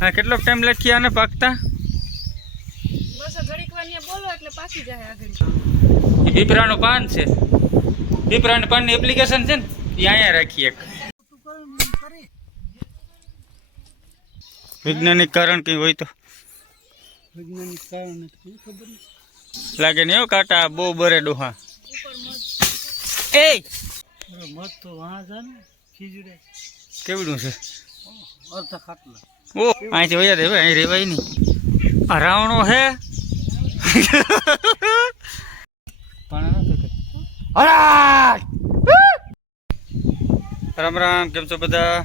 હા કેટલો ટાઈમ લખી આને પાકતા? બસ ઘડીક વાર બોલો એટલે પાકી જાય આગળ એ પીપરાનું પાન છે. પીપરાના પાનની એપ્લિકેશન છે ને એ અહીંયા રાખી એક. વૈજ્ઞાનિક કારણ કઈ હોય તો? વૈજ્ઞાનિક કારણ ખબર નહીં લાગે ને હો કાંટા બહુ બરે ડોહા. એ મત તો વાં જા ને ખીજડે. કેવડું છે? અર્થ ખાટલા. ઓ અહીંથી વયા દે અહીં રેવાય નહીં. રાવણો હે! રામ રામ, કેમ છો બધા?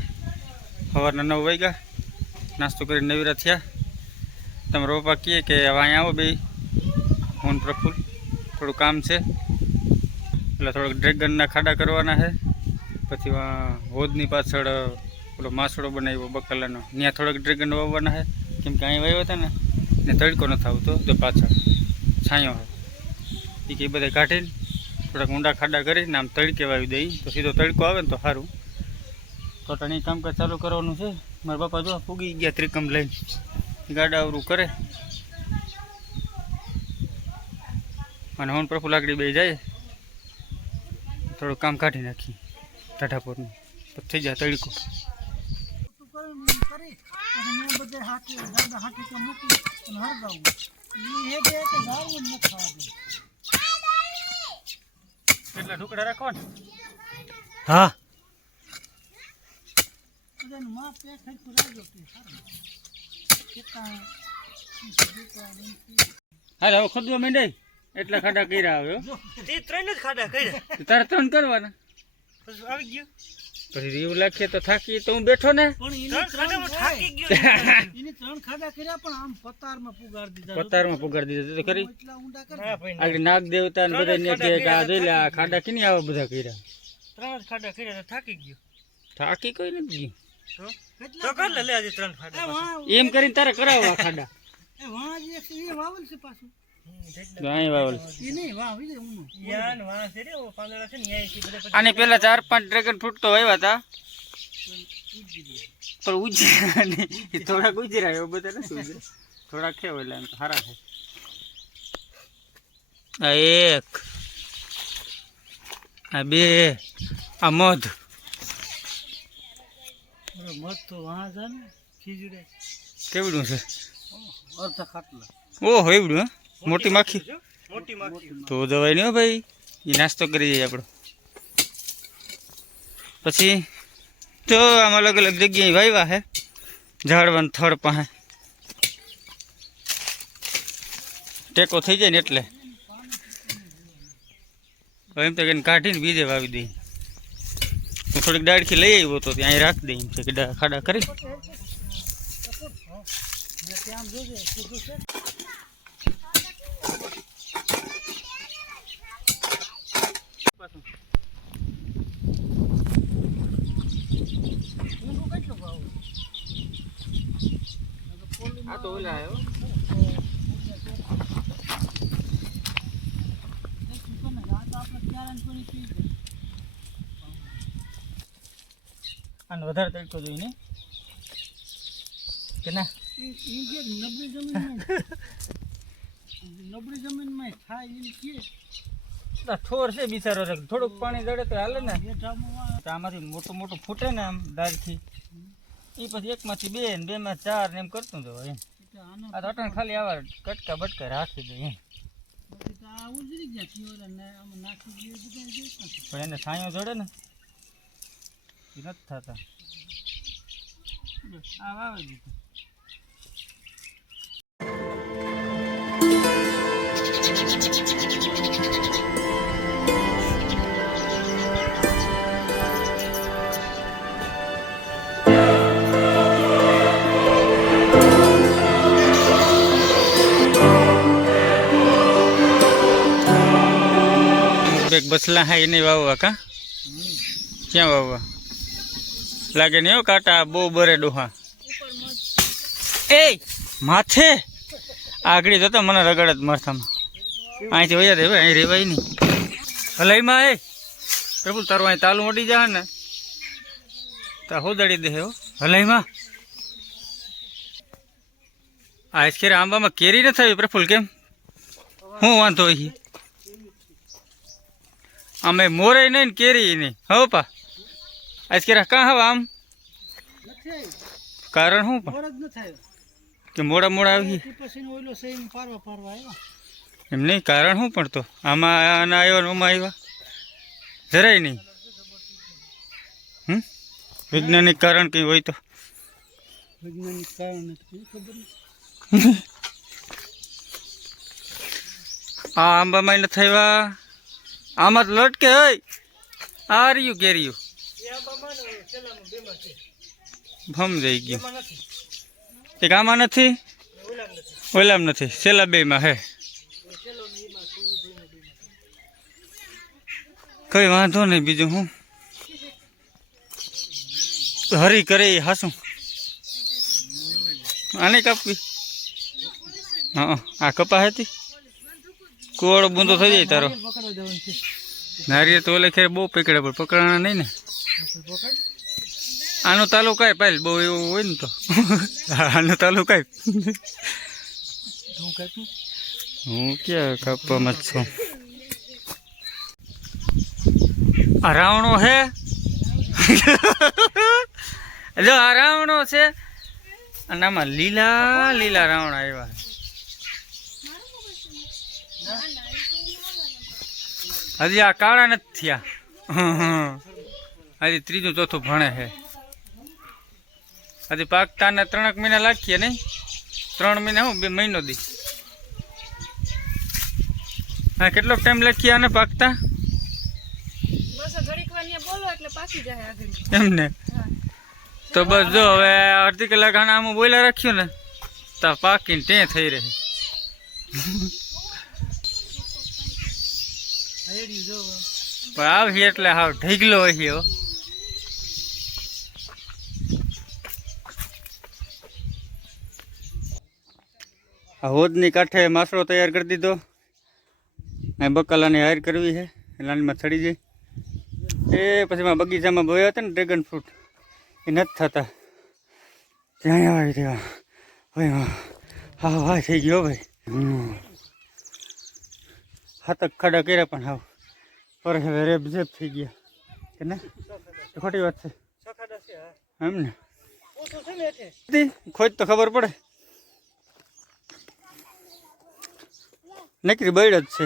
સવારના નવ વાગ્યા. નાસ્તો કરીને નવીરા થયા. તમારા પપ્પા કહે કે હવે અહીંયા આવો બે હું પ્રફુલ. થોડું કામ છે. એટલે થોડુંક ડ્રેગનના ખાડા કરવાના છે. પછી હોદની પાછળ પેલો માસડો બનાવ્યો બકાલાનો ત્યાં થોડોક ડ્રેગન વાવવાના છે કેમ કે અહીં વાવ્યા હતા ને ને તડકો નથી આવતો તો પાછળ છાંયો હોય એ કે બધા કાઢીને થોડાક ઊંડા ખાડા કરીને આમ તડકે વાવી દઈ. તો સીધો તડકો આવે ને તો સારું કટાણી કામકાજ ચાલુ કરવાનું છે. મારા બાપા જો પૂગી ગયા ત્રિકમ લઈને. ગાડા અવરું કરે. અને હું પ્રફુલ લાકડી બે જાય. થોડું કામ કાઢી નાખી. ટાઢાપુરનું. તો થઈ જાય તડકો. કરી મેં બધે દાદા મૂકી અને હરગાવું. એ કે કે દારૂ ન ખાવા દે. કેટલા ઢુકડા રાખો ને? હા. બધાનું માપ એક હરખું રાખજો કે હાલ હવે ખોદવા માંડાય એટલા ખાડા કર્યા આવ્યો તે ત્રણ જ ખાડા કર્યા. તારે ત્રણ કરવાના. આવી ગયું. પછી એવું લાગીએ તો થાકી તો હું બેઠો ને? પણ એની ત્રણ થાકી ગયો એની ત્રણ ખાડા કર્યા પણ આમ પતારમાં પુગાડી દીધા. તો કરી આગળ નાગ દેવતા ને બધા કે આ જોઈ લે આ ખાડા કીની આવા બધા કર્યા? ત્રણ ખાડા કર્યા થાકી ગયો. થાકી કોઈ નથી તો કર લે આજે ત્રણ ખાડા ગયું એમ કરીને તારે કરાવવા ખાડા. એ જે એ વાવલ છે પાછું. તો અહીં વાવલ એ નહીં વાવી દે ઊનો યાન વાં છે રે ઓ પાંદડા છે ને ન્યાયથી બધા આની પેલા ચાર પાંચ ડ્રેગન ફ્રૂટ તો આવ્યા હતા પણ ઉજરા નહીં એ થોડાક ઉજરા એવા બધા નથી ઉજરા થોડાક છે એટલે એમ સારા છે. આ એક આ બે આ મધ. મધ તો વાં જા ને ખીજડે. કેવડું છે? અડધા ખાટલા. ઓહો એવડું હા. મોટી માખી. તો દવાઈ નહીં ભાઈ. એ નાસ્તો કરી જઈએ આપણો પછી તો આમ અલગ અલગ જગ્યાએ વાવ્યા હે. ઝાડવાનું થડ પાસે. ટેકો થઈ જાય ને એટલે. એમ તો કઈને કાઢીને બીજે વાવી દઈ હું થોડીક ડાળખી લઈ આવ્યો તો ત્યાં રાખી દઈ એમ છે કે ખાડા કરી ત્યાં જોજે સીધું છે ઊંધું કેટલું ભાવ આ તો ઓલા આવ્યો આને વધારે તડકો જોઈને કે ના? નબળી જમીન નબળી જમીનમાં થાય એમ કે. ઠોર છે બિચારો. થોડુંક પાણી જડે તો હાલે ને. આમાંથી મોટું મોટું ફૂટે ને આમ દાળથી. એ પછી એકમાંથી બે ને બે માં ચાર ને એમ કરતું જો એમ. આ તો અટણ ખાલી આવા કટકા બટકા રાખી દે એમ. પણ એને છાંયો જોડે ને. એ નથી થતા. આ વાવી દીધું બેક બસલા હા એને વાવવા કા? ક્યાં વાવવા? લાગે નહીં કાંટા, બહુ બરે ડોહા. એ માથે? આગળ જતો મને રગડ જ માથામાં. અહીંથી વયા દે અહીં રેવાય નહીં. હલાઈમાં એ, પ્રભુ, તારું અહીં તાલું મટી જાય ને. તા હોદડી દે હો. હલાઈમાં આ ખેર આંબામાં કેરી ન થઈ પ્રફુલ, કેમ? હું વાંધો અહીં અમે મોરે નહીં ને કેરી નહીં. હો પા. આજ કેરા કાં હવે આમ? કારણ શું? પણ કે મોડા મોડા આવી એમ નહીં કારણ શું પણ તો? આમાં આના આવ્યા ને આવ્યા? જરાય નહીં. હમ? વૈજ્ઞાનિક કારણ કંઈ હોય તો? વૈજ્ઞાનિક કારણ ખબર આ આંબામાં નથી આવ્યા. આમાં તો લટકે હોય આ રહ્યું કેર્યું સમજાઈ ગયું. એમાં નથી. એક આમાં નથી? ઓલામ નથી. છેલ્લા બેમાં હે. કઈ વાંધો નહીં બીજું હું. હરી કરે હાસું. આને કાપવી હા આ કપા હતી? કોળો બૂંદો થઈ જાય તારો. નારિયેળ તો ઓલે ખેર બહુ પકડે પણ પકડાણા નહીં ને. આનો તાલુકા પાયલ બહુ એવું હોય ને તો. આનો તાલુકા હું ક્યાં કાપવામાં જ છું. હરાવણો રાવણો હે? જો હરાવણો છે, અને આમાં લીલા લીલા રાવણ આવ્યા. હજી આ કાળા નથી થયા. હજી ત્રીજું ચોથું ભણે છે. હજી પાકતાને ત્રણેક મહિના લાગીએ નહીં? ત્રણ મહિના હું બે મહિનો દી. હા કેટલો ટાઈમ લખીએ આને પાકતા? બસ ઘડીક વાર ન્યા બોલો એટલે પાકી જાય આગળ. એમને તો બસ જો હવે અડધી કલાક આને આમાં બોલ્યા રાખ્યું ને તો પાકીને તે થઈ રહે. પણ આવી એટલે હાવ ઢીગલો હોય આ હોદની કાંઠે માસડો તૈયાર કરી દીધો. અહીં બકાલાની હાયર કરવી છે લાઈનમાં ચડી જાય એ પછી બગીચામાં બોયા હતા ને ડ્રેગન ફ્રૂટ એ નથી થતા. ત્યાં આવી રહ્યા. ભાઈ હા હા થઈ ગયો ભાઈ. હાથક ખાડા કર્યા પણ હાવ. પર હવે રેબ ઝેબ થઈ ગયા. કે ના? ખોટી વાત છે. એમ ને? ખોજ તો ખબર પડે. નીકળી બળ જ છે.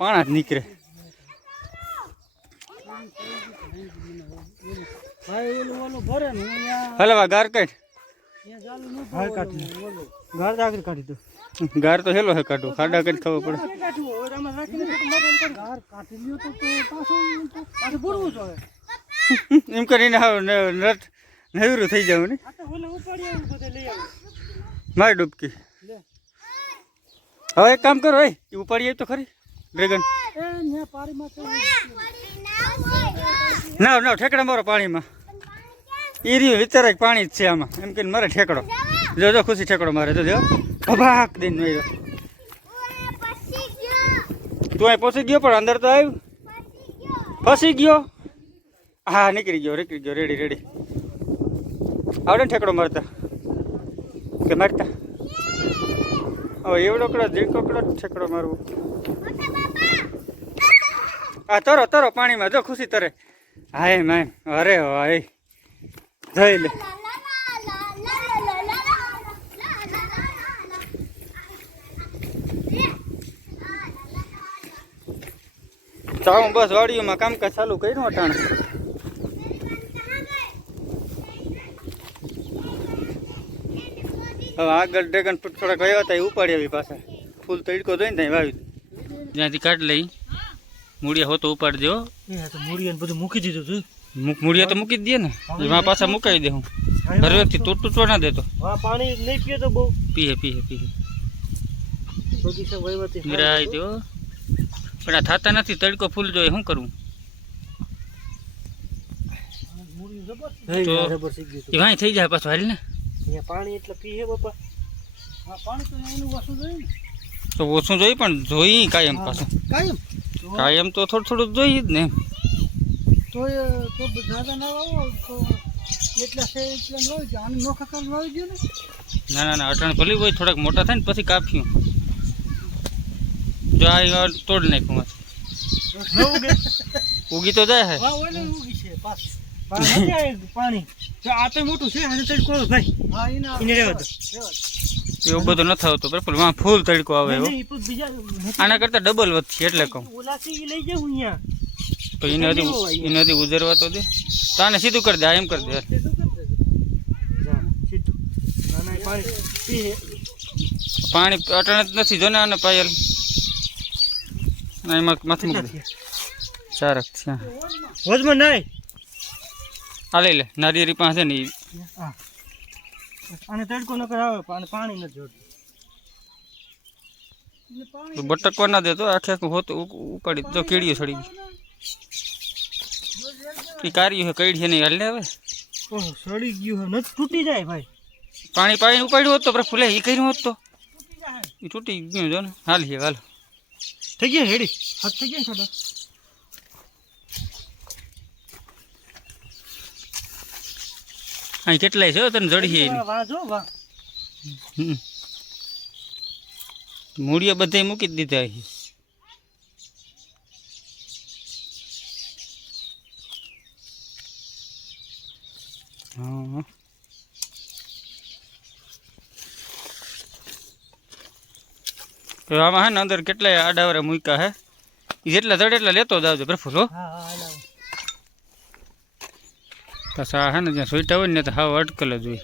પાણા જ નીકળે. હલવા ગાર કાઢ. ગાર તો હેલો હે કાઢો. ખાડા કરી ખબર પડે. એમ કરીને નટ નવીરું થઈ જવું ને. મારી ડૂબકી. હવે એક કામ કરો એ ઉપાડી આવી તો ખરી. ડ્રેગન. ના ના ઠેકડા મારો પાણીમાં. એ રહ્યું વિચારે પાણી જ છે આમાં. એમ કે મારે ઠેકડો. જો જો, ખુશી ઠેકડો મારે. તો જો. અભાક દઈને આવ્યો. તું અહીં પહોંચી ગયો પણ અંદર તો આવ્યું? ફસી ગયો? હા, નીકળી ગયો નીકળી ગયો. રેડી રેડી આવડે ને ઠેકડો મારતા. કે મારતા? હવે એવડો કડો ઝીણકો કડો ઠેકડો મારવો. હા તરો તરો પાણીમાં, જો ખુશી તરે. હાય, માય, અરે ભાઈ. જઈ લે. ચાલો બસ વાડીઓમાં કામકાજ ચાલુ કર્યું અટાણે. હવે આગળ ડ્રેગન ફ્રૂટ થોડાક આવ્યા હતા એ ઉપાડી આવી પાછા. ફૂલ તડકો જોઈને ત્યાં વાવી જ્યાંથી કાઢ લઈ. મૂળિયા હો તો ઉપાડી દેવો મૂળિયા બધું મૂકી દીધું તું. મૂક- મૂળિયા તો મૂકી જ દે ને. એમાં પાછા મુકાવી દે હું. હરવેકથી તૂટ તૂટવા ના દેતો. પાણી નહીં પીએ તો બહુ. પીએ પીએ પીએ. વહીવટી પણ આ થતા નથી તડકો ફૂલ જોઈએ શું કરવું તો- જબર શીખ ગયું એ વાંય થઈ જાય પાછું હાલ ને અહીંયા પાણી એટલે પીએ બાપા. હા પાણી તો એનું ઓછું જોઈએ ને. તો ઓછું જોઈ પણ જોઈ કાયમ પાછું. કાયમ. કાયમ તો થોડું થોડું જોઈએ જ ને તો તો દાદા ના આવો તો એટલા છે એટલા વાવી દો આને નોખા વાવી દો ને. ના ના ના અટણ ભલી હોય થોડાક મોટા થાય ને પછી કાપ્યું. જો આ તોડ નાખ્યું. ઉગી તો જાય હે. હા ઓલે ઉગી છે પાસ પાણી આ તો મોટું છે આને તડકો ભાઈ. હા એને રહેવા દો. એવું બધું નથી આવતું બરાબર વાં ફૂલ તડકો આવે એવો. આના કરતાં ડબલ વધશે એટલે કહું. લઈ જાઉં અહીંયા. તો એને હજી એને હજી ઉજરવા તો દે. તાને સીધું કરી દે આ એમ કરી દે. ના ના પાણી અટણ જ નથી જો ને આને પાયલ. એમાં માથે મૂકી દે. ચારક છે હા. નહીં આ લઈ લે નારિયેરી પાસે ને આને તડકો ન કરાવે પાણી પાણી ન તો બટકવા ના દેતો આખે આખું હોત ઉપાડી તો કીડીઓ સડી ગઈ. એ કાર્યું છે કઈ છે નહીં હાલ હવે. સડી ગયું હે. નથી તૂટી જાય ભાઈ. પાણી પાણી ઉપાડ્યું હોત તો આપણે ફૂલે એ કર્યું હોત તો. એ તૂટી ગયું જો ને. હાલ છે હાલ. થઈ ગયા હેડી હાથ થઈ ગયા ને થોડા અહીં કેટલાય છે તને જડી છે એની. વાહ જો વાહ. હમ. મૂળિયા બધે મૂકી જ દીધા અહીં હા. તો આમાં હે ને અંદર કેટલાય આડાવરા મૂક્યા હે? જેટલા જડે એટલા લેતો જાવજો પ્રફુલ હો. હા પાછા આ હે ને જ્યાં સોઈટા હોય ને તો હાવ અટકલ જ હોય.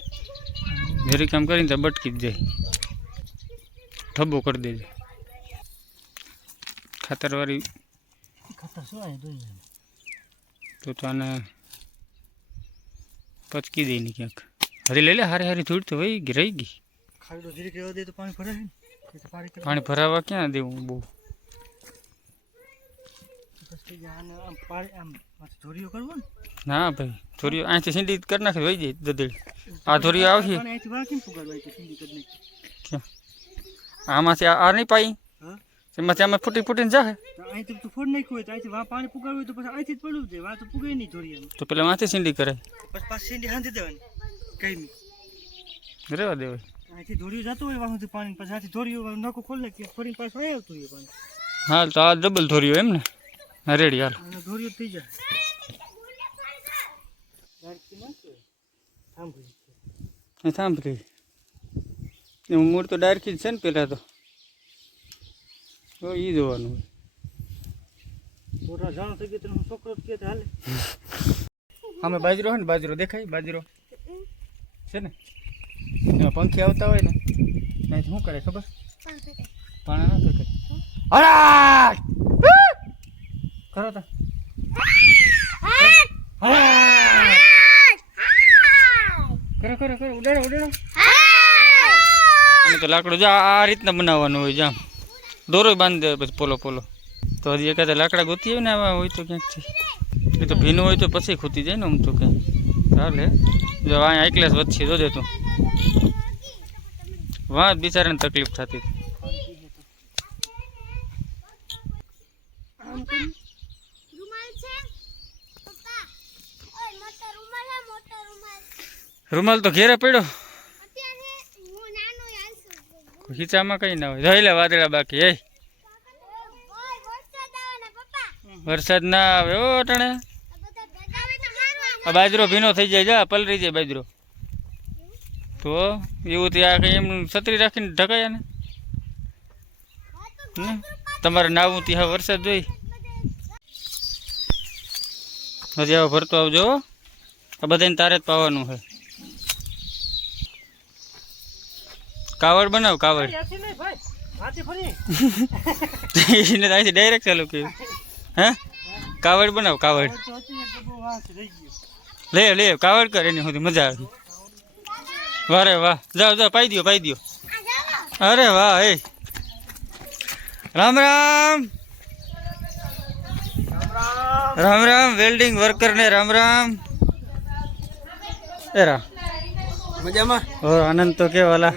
ઘેરી કામ કરીને તો બટકી જ જાય. ઠબ્બો કરી દેજે. ખાતરવાળી. ખતર શું તો તો આને પચકી દઈ ને ક્યાંક. હરી લઈ લે હારી હારી ધૂળ તો વહી ગઈ રહી ગઈ. દે પાણી ભરાવા ક્યાં દેવું બહુ? પછી આને આમ પાણી આમ પાછું ધોરીઓ કરવો ને ના ભાઈ ધોરીઓ અહીંથી સીંડી કરી નાખે વહી જાય દદડી આ ધોરીઓ આવશે પાણી અહીંથી બહાર કેમ પુગાડવા અહીંથી સીધી કરી નાખી ક્યાં આમાંથી આ આ નહીં પાઈ હા એમાંથી આમાં ફૂટી ફૂટીને જાય તો અહીંથી તું ફોડ નાખ્યું હોય તો અહીંથી વાં પાણી પુગાડવું હોય તો પછી અહીંથી જ પડવું જોઈએ વાં તો પુગાય નહીં ધોરી એમ તો પેલા માથે સીંડી કરે પછી પાછી સીંડી હાંધી દેવાની કઈ નહીં રહેવા દેવાય અહીંથી ધોરીઓ જતું હોય વાં સુધી પાણી પછી અહીંથી ધોરીઓ નકો ખોલ નાખી ફરીને પાછું અહીં આવતું હોય પાણી હાલ તો આ ડબલ ધોરીઓ એમ ને હા રેડી હાલ. ધોરીઓ થઈ જાય. સાંભળી. એ મૂળ તો ડાયરખી જ છે ને પેલા તો. તો એ જોવાનું હોય. મોટા જાણ થઈ ગયો હું છોકરો કહે તો હાલે. આમે બાજરો હોય ને બાજરો દેખાય બાજરો. છે ને? એમાં પંખી આવતા હોય ને શું કરે ખબર? પાણા ના ફેંકે હરાટ! કરો તો. કરો કરો કરો ઉડાડો ઉડાડો. અને તો લાકડું જો આ રીતના બનાવવાનું હોય જામ દોરો બાંધી દે પછી પોલો પોલો. તો હજી એકાદ લાકડા ગોતી આવે ને આવા હોય તો ક્યાંકથી એ તો ભીનું હોય તો પછી ખૂતી જાય ને આમ તો ક્યાંક. ચાલે. જો અહીંયા એકલેસ વધશે જોજે તું. વાં બિચારાને તકલીફ થતી. હતી રૂમાલ છે પપ્પા ઓય મોટો રૂમાલ તો ઘેરે પડ્યો? ખીચામાં કઈ ના હોય. જોઈ લે વાદળા બાકી એ વરસાદ ને આવે ઓ અટાણે. આ બાજરો ભીનો થઈ જાય જા પલરી જાય બાજરો. તો એવું ત્યાં કઈ એમ છત્રી રાખીને ઢકાય ને? તમારે નાવું ત્યાં વરસાદ જોઈ. હજી આવો ભરતો આવજો. આ બધાને તારે જ પાવાનું છે. કાવડ બનાવ કાવડ. ત્યાંથી એને ડાયરેક્ટ ચાલુ કર્યું. હે? કાવડ બનાવ કાવડ. લે લે કાવડ કર એની સુધી મજા આવી. વારે વાહ. જાઓ જાઓ પાઈ દ્યો પાઈ દ્યો. અરે વાહ એ. રામ રામ. રામ રામ. વેલ્ડિંગ વર્કર ને રામ રામ. એ રામ મજામાં? ઓ આનંદ તો કે વાલા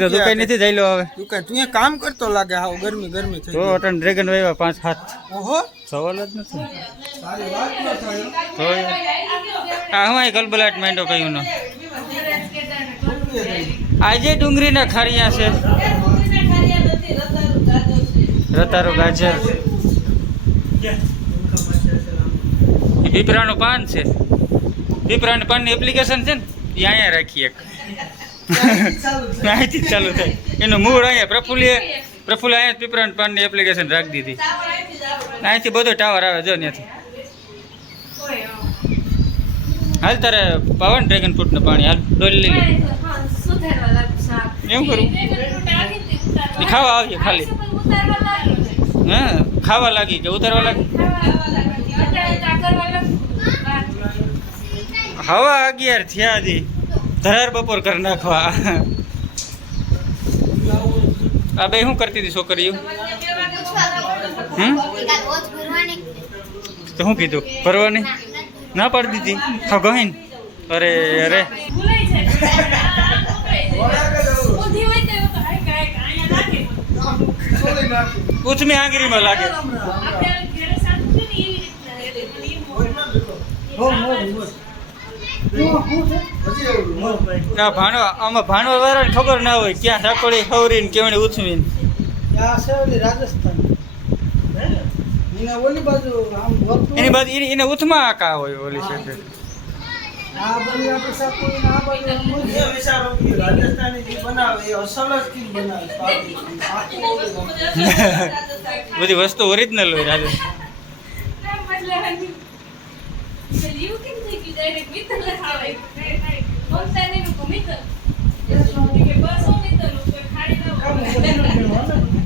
તો દુકાન નથી જઈલો હવે. દુકાન તું એ કામ કરતો લાગે? હાવ ગરમી ગરમી થઈ તો અટન ડ્રેગન વાવ્યા પાંચ હાથ ઓહો. સવાલ જ નથી. તો યાર. આ હું અહીં કલબલાટ માંડ્યો કયું નો આજે ડુંગળીના ખારિયા છે. રતારો ગાજર. પીપરાનું પાન છે. પીપરાનું પાનની એપ્લિકેશન છે ને એ અહીંયા રાખી એક. અહીંથી ચાલુ થાય. એનું મૂળ અહીંયા પ્રફુલ્લીએ પ્રફુલ્લ અહીંયા પીપરાનું પાનની એપ્લિકેશન રાખી દીધી. અહીંથી બધો ટાવર આવે જો ત્યાંથી હાલ તારે પાવન ડ્રેગન ફ્રૂટનું પાણી હાલ ડોલી લઈ એમ કરું? એ ખાવા આવીએ ખાલી. હા ખાવા લાગી કે ઉતારવા લાગી. હવા અગિયાર થયા દી ધરાર બપોર કરી નાખવા. આ બે શું કરતી હતી છોકરીઓ? હમ? તો શું કીધું? ભરવાની? ના પાડી દીધી. હા ગહીન. અરે અરે. ઉચમી આંગળીમાં લાગે. આ ભાણો આમાં ભાણો વાળાને ખબર ના હોય ક્યાં સાકોડી ખવરી ને છે ઓલી રાજસ્થાન. એના ઓલી બાજુ આમ વર્તુળ. એની બાજુ એની- એને ઉથમાં આકા હોય ઓલી આ બાજુ આપણે સાપુરી ને આ બાજુ આમ ઓલી. બધી વસ્તુ ઓરિજિનલ હોય રાજે